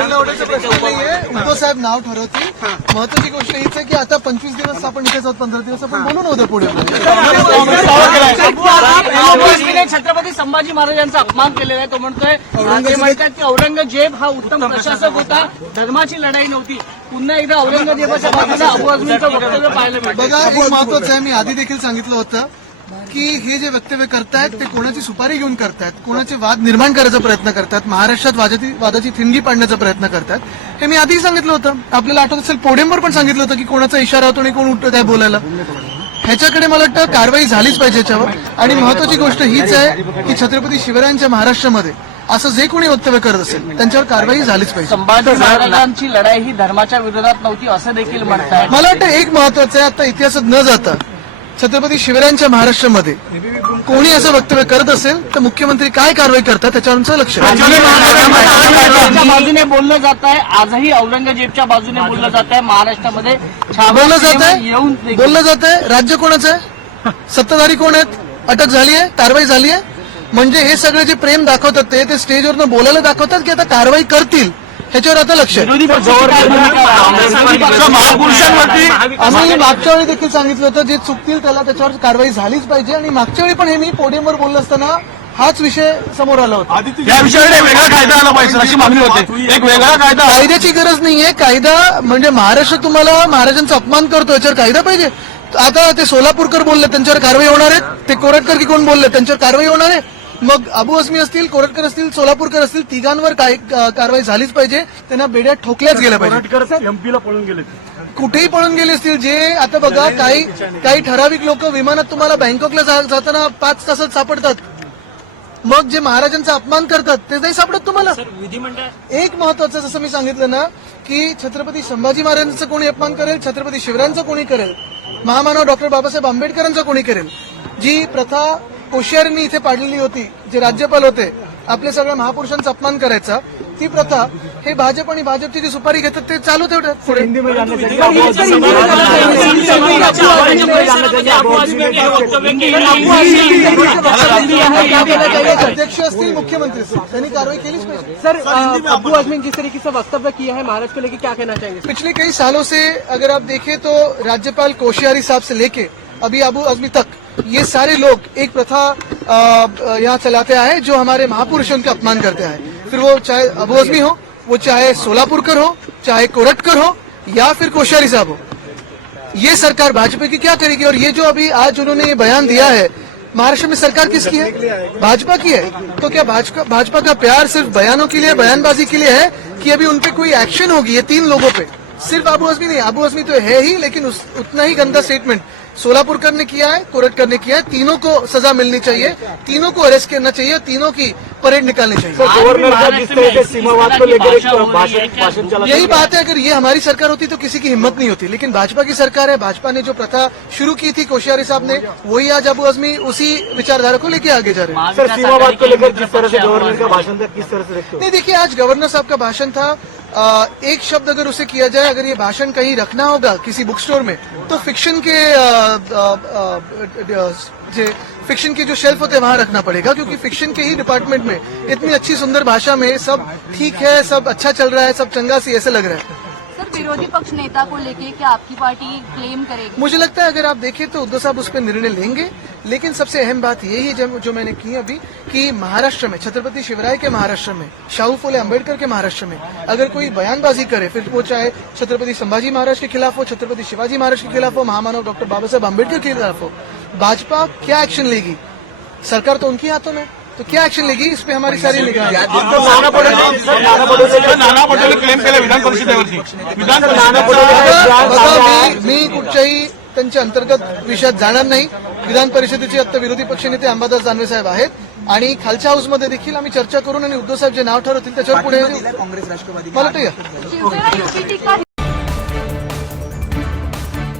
एवढ्याचा प्रश्न नाहीये. उद्धव साहेब नाव ठरवतील. महत्वाची गोष्ट हीच आहे की आता पंचवीस दिवस आपण इथेच आहोत पंधरा दिवस आपण बोलू नव्हतं पुढे छत्रपती संभाजी महाराजांचा अपमान केलेला आहे तो म्हणतोय. ते म्हणतात की औरंगजेब हा उत्तम प्रशासक होता. धर्माची लढाई नव्हती. पुन्हा एकदा औरंगजेबाच्या बाजूला अबू आझमींचं वक्तव्य पाहायला मिळतं. बघा महत्वाचं आहे मी आधी देखील सांगितलं होतं. की हे जे वक्तव्य करतायत ते कोणाची सुपारी घेऊन करतायत? कोणाचे वाद निर्माण करायचा प्रयत्न करतात महाराष्ट्रात वादाची वादाची थिंडी पाडण्याचा प्रयत्न करतात हे मी आधीही सांगितलं होतं. आपल्याला आठवत असेल पोडियमवर पण सांगितलं होतं की कोणाचा इशारा होतो आणि कोण उठत आहे बोलायला. ह्याच्याकडे मला वाटतं कारवाई झालीच पाहिजे याच्यावर. आणि महत्वाची गोष्ट हीच आहे की छत्रपती शिवरायांच्या महाराष्ट्रामध्ये असं जे कोणी वक्तव्य करत असेल त्यांच्यावर कारवाई झालीच पाहिजे. संभाजी महाराजांची लढाई ही धर्माच्या विरोधात नव्हती असं देखील म्हणतायत. मला वाटतं एक महत्वाचं आहे आता इतिहासात न जाता छत्रपती शिवरायांच्या महाराष्ट्रामध्ये. कोणी असं वक्तव्य करत असेल तर मुख्यमंत्री काय कारवाई करतात त्याच्यावर आमचं लक्ष बाजूने बोललं जात आहे आजही औरंगजेबच्या बाजूने बोललं जात आहे महाराष्ट्रामध्ये बोललं जात येऊन आहे? देखील- बोललं जात आहे? राज्य कोणाचं आहे? सत्ताधारी कोण आहेत? अटक झाली आहे? कारवाई झाली आहे? म्हणजे हे सगळे जे प्रेम दाखवतात ते ते स्टेजवरनं बोलायला दाखवतात की आता कारवाई करतील? ह्याच्यावर आता लक्ष महापुरुषांवरती आम्ही मागच्या वेळी देखील सांगितलं होतं जे चुकतील त्याला त्याच्यावर कारवाई झालीच पाहिजे. आणि मागच्या वेळी पण हे मी पोडियमवर बोललो असताना हाच विषय समोर आला होता. या विषयावर एक वेगळा कायदा आला पाहिजे अशी मागणी होते. एक वेगळा कायदा. कायद्याची गरज नाहीये. कायदा म्हणजे महाराष्ट्र तुम्हाला महाराजांचा अपमान करतो याच्यावर कायदा पाहिजे. आता ते सोलापूरकर बोलले त्यांच्यावर कारवाई होणार आहे. ते कोरटकर की कोण बोलले त्यांच्यावर कारवाई होणार आहे. मग अबू अस्मी असतील कोरटकर असतील सोलापूरकर असतील तिघांवर काय कारवाई झालीच पाहिजे. त्यांना बेड्यात ठोकल्याच गेल्या पाहिजे. एमपीला पळून गेले कुठेही पळून गेले असतील जे आता बघा काही काही ठराविक लोक विमानात तुम्हाला बँकॉकला जा- जाताना पाच तासात सापडतात. मग जे महाराजांचा अपमान करतात ते नाही सापडत तुम्हाला? एक महत्वाचं जसं मी सांगितलं ना की छत्रपती संभाजी महाराजांचा कोणी अपमान करेल छत्रपती शिवरायांचा कोणी करेल महामानव डॉक्टर बाबासाहेब आंबेडकरांचा कोणी करेल जी प्रथा कोश्यारींनी इथे पाडलेली होती जे राज्यपाल होते आपल्या सगळ्या महापुरुषांचा अपमान करायचा ती प्रथा हे भाजप आणि भाजपची जी सुपारी घेतात ते चालू ठेवतात पुढे अध्यक्ष असतील मुख्यमंत्री असतील त्यांनी कारवाई केलीच पाहिजे सर अ, अब्बू आजमी ने जिस तरीके से वक्तव्य किया है महाराज को लेकर क्या कहना चाहेंगे पिछले कई सालों से अगर आप देखें तो राज्यपाल कोश्यारी साहब से लेके अभी अबू अजमी तक ये सारे लोग एक प्रथा यहाँ चलाते आए जो हमारे महापुरुष उनका अपमान करते आए फिर वो चाहे अबू अजमी हो वो चाहे सोलापुरकर हो चाहे कोरटकर हो या फिर कोश्यारी साहब हो। ये सरकार भाजपा की क्या करेगी? और ये जो अभी आज उन्होंने ये बयान दिया है महाराष्ट्र में सरकार किसकी है? भाजपा की है। तो क्या भाजपा भाजपा का प्यार सिर्फ़ बयानों के लिए बयानबाजी के लिए है कि अभी उनपे कोई एक्शन होगी ये तीन लोगों पे? सिर्फ़ अबू अजमी नहीं अबू अजमी तो है ही लेकिन उस, उतना ही गंदा स्टेटमेंट सोलापुरकर ने किया है कोरटकर ने किया है। तीनों को सजा मिलनी चाहिए। तीनों को अरेस्ट करना चाहिए। तीनों की परेड निकालनी चाहिए। गव्हर्नर का जिस तरह से सीमावाद को लेकर एक भाषण भाषण चला यही बात है अगर ये हमारी सरकार होती तो किसी की हिम्मत नहीं होती लेकिन भाजपा की सरकार है भाजपा ने जो प्रथा शुरू की थी कोश्यारी साहब ने वही आज अबू अजमी उसी विचारधारा को लेके आगे जा रहे हैं। सर सीमावाद को लेकर जिस तरह से गवर्नर का भाषण था किस तरह से नहीं देखिए आज गवर्नर साहब का भाषण था अ, एक शब्द अगर उसे किया जाए अगर ये भाषण कहीं रखना होगा किसी बुक स्टोर में तो फिक्शन के अ, जे फिक्शन के जो शेल्फ होते हैं वहाँ रखना पड़ेगा क्योंकि फिक्शन के ही डिपार्टमेंट में इतनी अच्छी सुंदर भाषा में सब ठीक है सब अच्छा चल रहा है सब चंगा सी ऐसे लग रहा है। सर विरोधी पक्ष नेता को लेके क्या आपकी पार्टी क्लेम करेगी? मुझे लगता है अगर आप देखें तो उद्धव साहब उस पर निर्णय लेंगे लेकिन सबसे अहम बात यही है जो- मैंने की अभी कि महाराष्ट्र में छत्रपति शिवराय के महाराष्ट्र में शाहू फुले अंबेडकर के महाराष्ट्र में अगर कोई बयानबाजी करे फिर वो चाहे छत्रपति संभाजी महाराज के खिलाफ हो छत्रपति शिवाजी महाराज के खिलाफ हो महामानव डॉक्टर बाबा साहब अंबेडकर के खिलाफ हो भाजपा क्या एक्शन लेगी? सरकार तो उनके हाथों में तो क्या एक्शन लेगी? इस पे हमारी सारी निगाह नाना पटोले सर, नाना पटोले नाना पटोले क्लेम केलं विधान परिषदेवरती। विधान नाना बघा बघा, मी कुठच्याही त्यांच्या अंतर्गत विषयात जाणार नाही. विधान परिषदेचे आता विरोधी पक्षनेते अंबादास दानवे साहेब आहेत. आणि खालच्या हाऊसमध्ये देखील आम्ही चर्चा करून आणि उद्धव साहेब जे नाव ठरवतील त्याच्यावर पुढे काँग्रेस राष्ट्रवादी मला